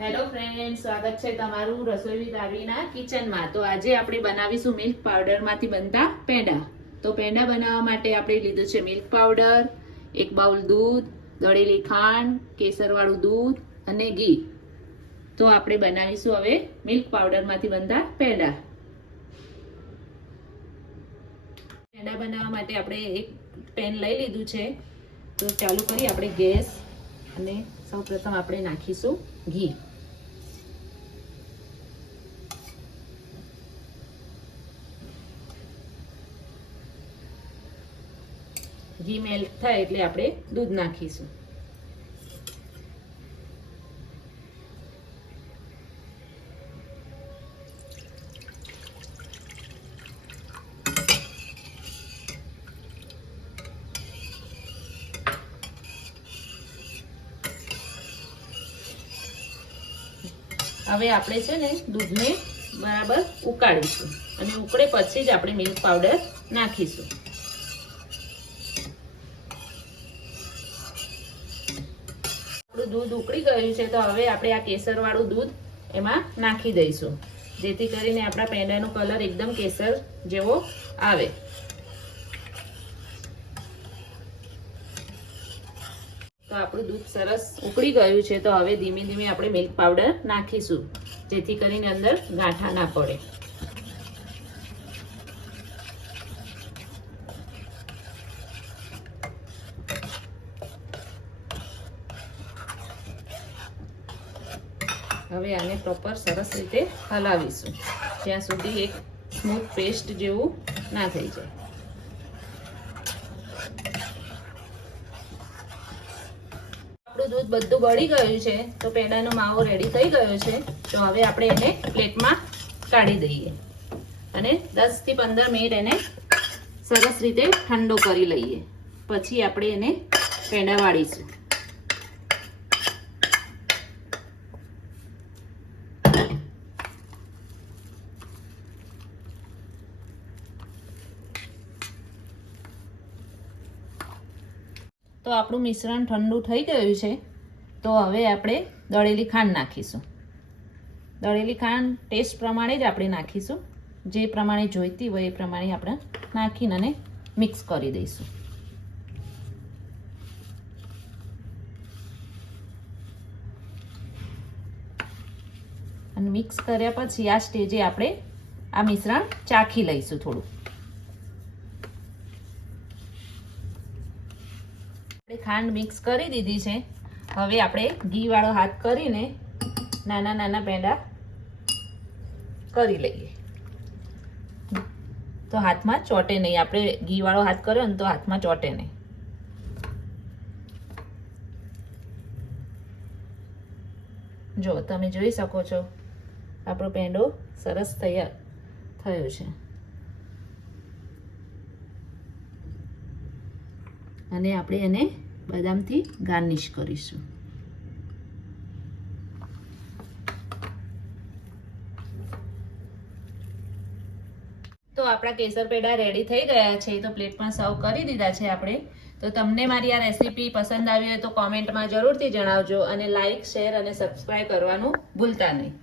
Hello friend સ્વાગત છે તમારું રસોઈ વિથ આરવીના કિચનમાં. તો આજે આપણે બનાવીશું મિલ્ક પાવડરમાંથી બનતા પેંડા. તો પેંડા બનાવવા માટે આપણે લીધું છે મિલ્ક પાવડર એક બાઉલ દૂધ, દળેલી ખાંડ, કેસરવાળું દૂધ અને ઘી. તો આપણે બનાવીશું હવે મિલ્ક પાવડરમાંથી બનતા પેંડા. પેંડા બનાવવા માટે આપણે એક પેન લઈ લીધું છે. તો ચાલુ કરી આપણે ગેસ. અને સૌપ્રથમ આપણે નાખીશું ઘી. ઘી મેલ્ટ થાય એટલે આપણે દૂધ નાખીશું. હવે આપણે છે ને દૂધને બરાબર ઉકાળીશું અને ઉકળે પછી જ આપણે મિલ્ક પાવડર નાખીશું. આપણું દૂધ ઉકળી ગયું છે તો હવે આપણે આ કેસર વાળું દૂધ એમાં નાખી દઈશું, જેથી કરીને આપણા પેંડાનો કલર એકદમ કેસર જેવો આવે. આપણું દૂધ સરસ ઉકળી ગયું છે, તો હવે ધીમે ધીમે આપણે મિલ્ક પાવડર નાખીશું, જેથી કરીને અંદર ગાંઠા ના પડે. હવે આને પ્રોપર સરસ રીતે હલાવીશું, જ્યાં સુધી એક સ્મૂથ પેસ્ટ જેવું ના થઈ જાય. આપણું દૂધ બધું બળી ગયું છે, તો પેંડાનો માવો રેડી થઈ ગયો છે. તો હવે આપણે એને પ્લેટમાં કાઢી દઈએ. અને 10 થી પંદર મિનિટ એને સરસ રીતે ઠંડો કરી લઈએ. પછી આપણે એને પેંડા વાળીશું. તો આપણું મિશ્રણ ઠંડુ થઈ ગયું છે, તો હવે આપણે દળેલી ખાંડ નાખીશું. દળેલી ખાંડ ટેસ્ટ પ્રમાણે જ આપણે નાખીશું. જે પ્રમાણે જોઈતી હોય એ પ્રમાણે આપણે નાખીને અને મિક્સ કરી દઈશું. અને મિક્સ કર્યા પછી આ સ્ટેજે આપણે આ મિશ્રણ ચાખી લઈશું થોડું. આપણે ખાંડ મિક્સ કરી દીધી છે. હવે આપણે ઘીવાળો હાથ કરીને નાના નાના પેંડા કરી લઈએ. તો હાથમાં ચોટે નહીં. આપણે ઘીવાળો હાથ કર્યો ને તો હાથમાં ચોટે નહીં. જો, તમે જોઈ શકો છો, આપણો પેંડો સરસ તૈયાર થયો છે. અને આપણે એને બદામથી ગાર્નિશ કરીશું. તો આપણા કેસર પેડા રેડી થઈ ગયા છે. તો પ્લેટમાં સર્વ કરી દીધા છે આપણે. તો તમને મારી આ રેસીપી પસંદ આવી હોય તો કોમેન્ટમાં જરૂરથી જણાવજો અને લાઇક શેર અને સબસ્ક્રાઈબ કરવાનું ભૂલતા નહીં.